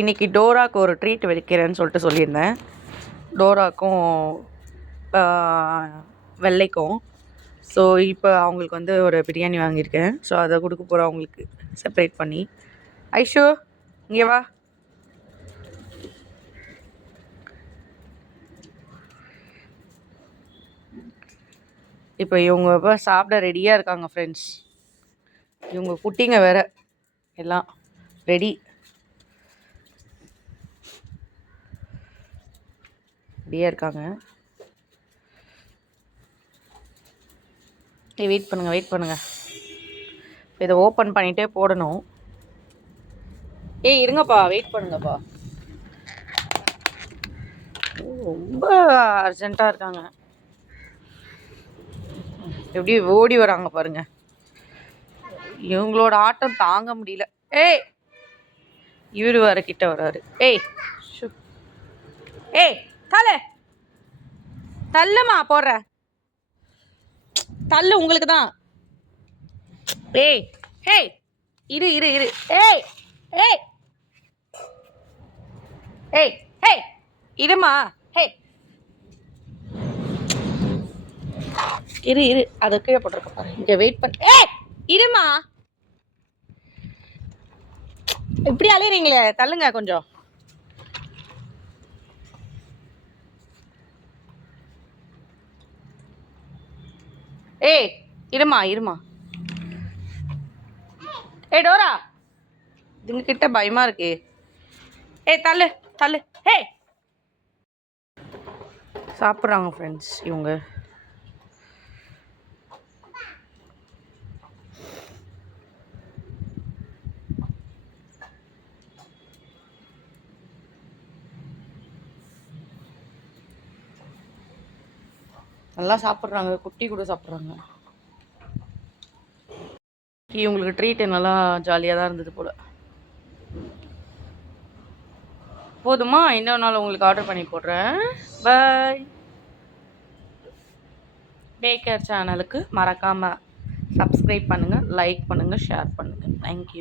இன்றைக்கி டோராக்கு ஒரு ட்ரீட் வைக்கிறேன்னு சொல்லியிருந்தேன். டோராக்கும் வெள்ளைக்கும். ஸோ இப்போ அவங்களுக்கு வந்து ஒரு பிரியாணி வாங்கியிருக்கேன். ஸோ அதை கொடுக்க போகிறோம் அவங்களுக்கு செப்ரேட் பண்ணி. ஐஷு இங்கே வா. இப்போ இவங்க இப்போ சாப்பிட ரெடியாக இருக்காங்க ஃப்ரெண்ட்ஸ். இவங்க குட்டிங்க வேறு எல்லாம் ரெடி. ரெடியாக இருக்காங்க. வெயிட் பண்ணுங்கள். இதை ஓப்பன் பண்ணிகிட்டே போடணும். இருங்கப்பா, வெயிட் பண்ணுங்கப்பா. ரொம்ப அர்ஜென்ட்டாக இருக்காங்க. எப்படி ஓடி வராங்க பாருங்க. இவங்களோட ஆட்டம் தாங்க முடியல. இவரு வர கிட்ட வராரு. தள்ளுமா போடுற தள்ளு, உங்களுக்கு தான். இரு இருமா. இரு அதை கீழே போட்டிருக்க பாரு. இங்க வெயிட் பண்ண. இருமா, இப்படி அலையறீங்களே, தள்ளுங்க கொஞ்சம். இருமா. டோரா, இதுங்க கிட்ட பயமா இருக்கு. தள்ளு. சாப்பிட்றாங்க ஃப்ரெண்ட்ஸ் இவங்க. நல்லா சாப்பிட்றாங்க. குட்டி கூட சாப்பிட்றாங்க. இவங்களுக்கு ட்ரீட்டு நல்லா ஜாலியாக தான் இருந்தது போல். போதுமா? இன்னொரு நாள் உங்களுக்கு ஆர்டர் பண்ணி போடுறேன். பாய். Take care. சேனலுக்கு மறக்காமல் சப்ஸ்கிரைப் பண்ணுங்கள், லைக் பண்ணுங்கள், ஷேர் பண்ணுங்கள். தேங்க்யூ.